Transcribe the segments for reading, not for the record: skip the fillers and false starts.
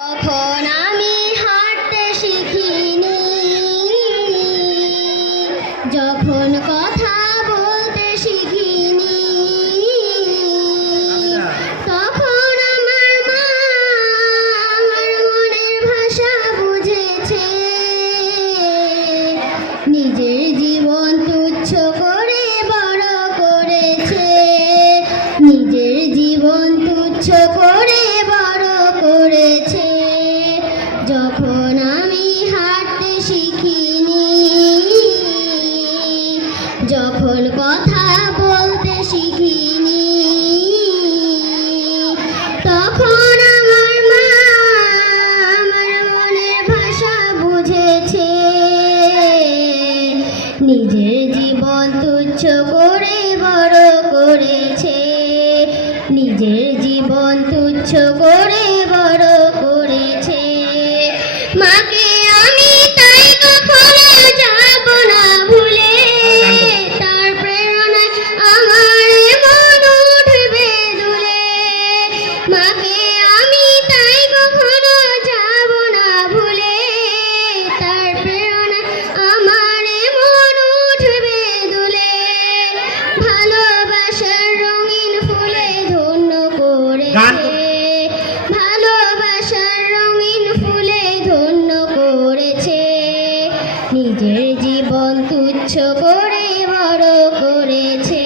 তখন আমি হাঁটতে শিখিনি, যখন কথা বলতে শিখিনি, তখন আমার মা আমার মনের ভাষা বুঝেছে। নিজের জীবন তুচ্ছ করে বড় করেছে, নিজের জীবন তুচ্ছ করে বড় করেছে। যখন আমি হাঁটতে শিখিনি, যখন কথা বলতে শিখিনি, তখন আমার মা আমার মনের ভাষা বুঝেছে। নিজের জীবন তুচ্ছ করে বড় করেছে, নিজের জীবন তুচ্ছ করে বড় করেছে। মাকে আমি তাই কখনো যাব না ভুলে, তার প্রেরণায় আমার মন উঠবে দুলে। মাকে আমি তাই কখনো যাব না ভুলে, তার প্রেরণায় আমার মন উঠবে দুলে। ভালোবাসার রঙিন ফুলে ধন্য করেছে, ভালোবাসার রঙিন ফুলে ধন্য করেছে। নিজের জীবন তুচ্ছ করে বড় করেছে।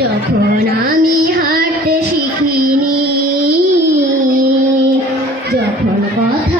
যখন আমি হাঁটতে শিখিনি, যখন কথা